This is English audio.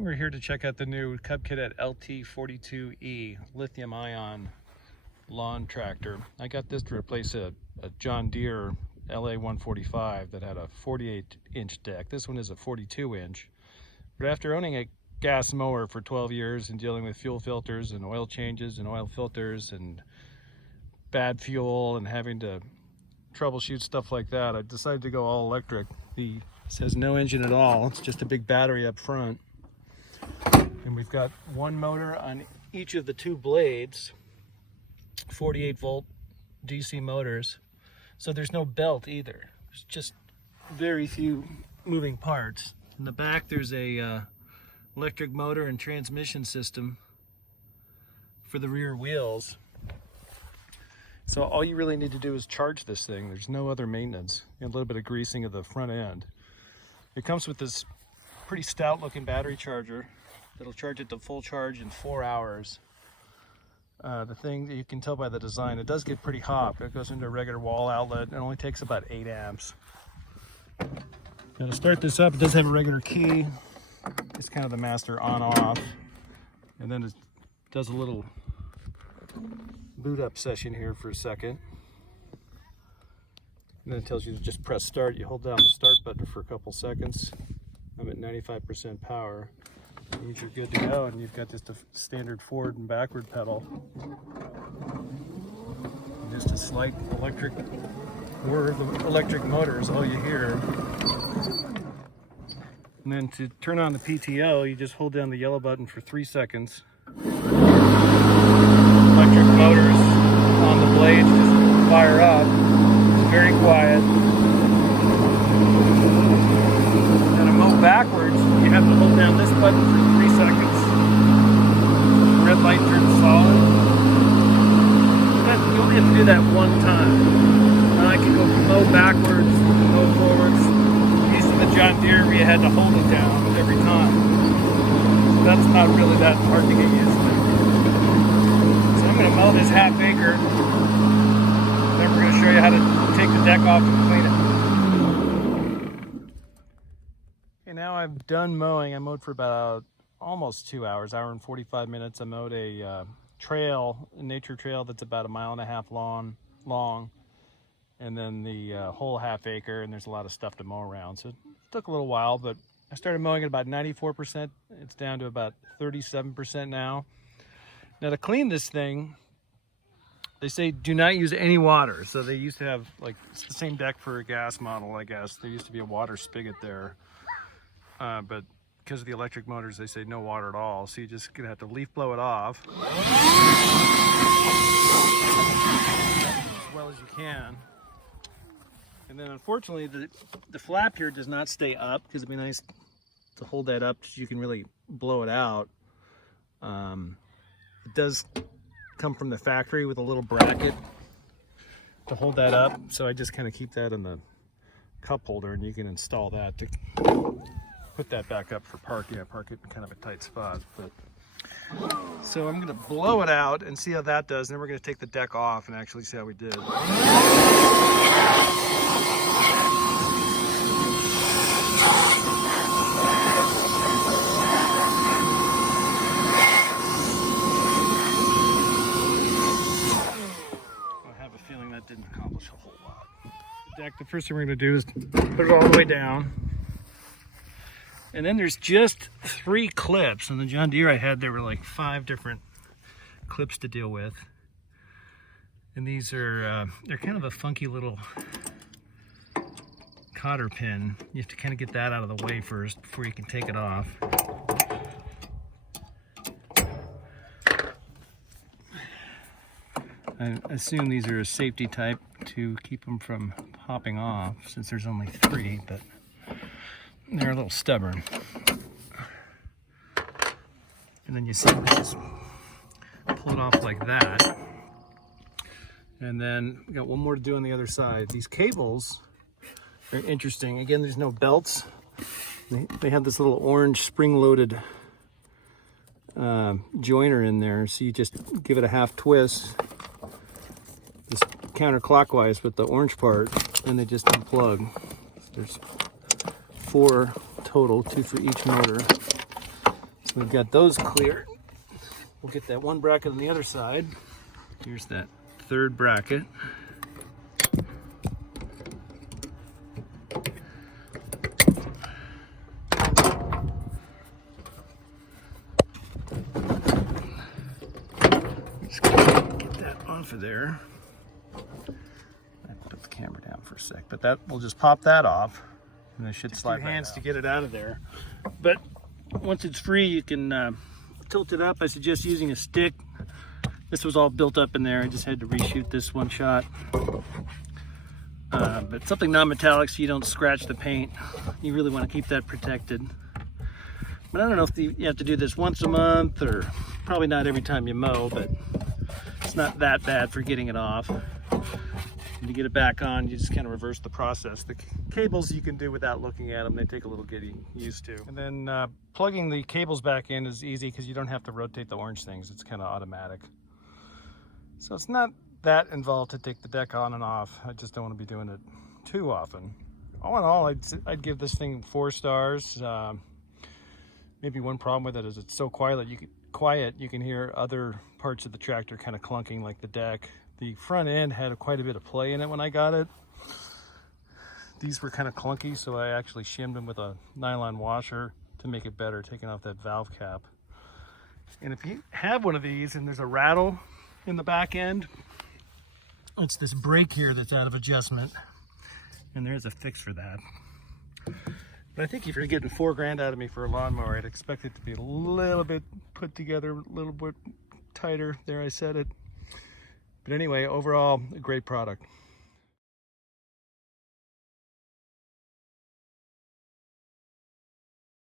We're here to check out the new Cub Cadet LT42e lithium-ion lawn tractor. I got this to replace a John Deere LA145 that had a 48-inch deck. This one is a 42-inch. But after owning a gas mower for 12 years and dealing with fuel filters and oil changes and oil filters and bad fuel and having to troubleshoot stuff like that, I decided to go all electric. This has no engine at all. It's just a big battery up front. And we've got one motor on each of the two blades, 48 volt DC motors. So there's no belt either. There's just very few moving parts. In the back there's a electric motor and transmission system for the rear wheels. So all you really need to do is charge this thing. There's no other maintenance. And a little bit of greasing of the front end. It comes with this pretty stout looking battery charger that'll charge it to full charge in 4 hours. The thing, you can tell by the design, it does get pretty hot. It goes into a regular wall outlet. It only takes about 8 amps. Now to start this up, it does have a regular key. It's kind of the master on-off. And then it does a little boot up session here for a second. And then it tells you to just press start. You hold down the start button for a couple seconds. I'm at 95% power. That means you're good to go, and you've got just a standard forward and backward pedal. And just a slight electric whir of the electric motor is all you hear. And then to turn on the PTO, you just hold down the yellow button for 3 seconds. Electric motors on the blades just fire up. It's very quiet. And to mow backwards, you have to hold down this button for 3 seconds. Red light turns solid. You only have to do that one time. Now I can go mow backwards, mow forwards. Using the John Deere, we had to hold it down every time. So that's not really that hard to get used to. So I'm going to mow this half acre. Then we're going to show you how to take the deck off and clean it. Okay, now I'm done mowing. I mowed for about almost 2 hours, hour and 45 minutes. I mowed a trail, a nature trail that's about 1.5 miles long. And then the whole half acre, and there's a lot of stuff to mow around. So it took a little while, but I started mowing at about 94%. It's down to about 37% now. Now to clean this thing, they say do not use any water. So they used to have, like, it's the same deck for a gas model, I guess. There used to be a water spigot there. But because of the electric motors, they say no water at all. So you're just gonna have to leaf blow it off as well as you can. And then unfortunately, the flap here does not stay up, because it'd be nice to hold that up so you can really blow it out. It does come from the factory with a little bracket to hold that up. So I just kind of keep that in the cup holder, and you can install that to put that back up for parking. I park it in kind of a tight spot. So I'm gonna blow it out and see how that does. And then we're gonna take the deck off and actually see how we did. Didn't accomplish a whole lot. The deck, the first thing we're going to do is put it all the way down. And then there's just 3 clips. On the John Deere I had, there were like 5 different clips to deal with. And these are, they're kind of a funky little cotter pin. You have to kind of get that out of the way first before you can take it off. I assume these are a safety type to keep them from popping off, since there's only 3, but they're a little stubborn. And then you see we just pull it off like that. And then we got one more to do on the other side. These cables are interesting. Again, there's no belts. They have this little orange spring-loaded joiner in there, so you just give it a half twist. Just counterclockwise with the orange part, and they just unplug. There's 4 total, 2 for each motor. We've got those clear. We'll get that one bracket on the other side. Here's that third bracket. Just get that off of there. I put the camera down for a sec, but that we'll just pop that off, and it should slide. Hands to get it out of there. But once it's free, you can tilt it up. I suggest using a stick. This was all built up in there. I just had to reshoot this one shot. But something non-metallic so you don't scratch the paint. You really want to keep that protected. But I don't know if you have to do this once a month, or probably not every time you mow, but it's not that bad for getting it off. And to get it back on, you just kind of reverse the process. The cables you can do without looking at them. They take a little getting used to. And then plugging the cables back in is easy because you don't have to rotate the orange things. It's kind of automatic. So it's not that involved to take the deck on and off. I just don't want to be doing it too often. All in all, I'd give this thing 4 stars. Maybe one problem with it is it's so quiet you can hear other parts of the tractor kind of clunking, like the deck. The front end had quite a bit of play in it when I got it. These were kind of clunky, so I actually shimmed them with a nylon washer to make it better, taking off that valve cap. And if you have one of these and there's a rattle in the back end, it's this brake here that's out of adjustment, and there's a fix for that. But I think if you're getting $4 grand out of me for a lawnmower, I'd expect it to be a little bit put together, a little bit tighter. There, I said it. But anyway, overall, a great product.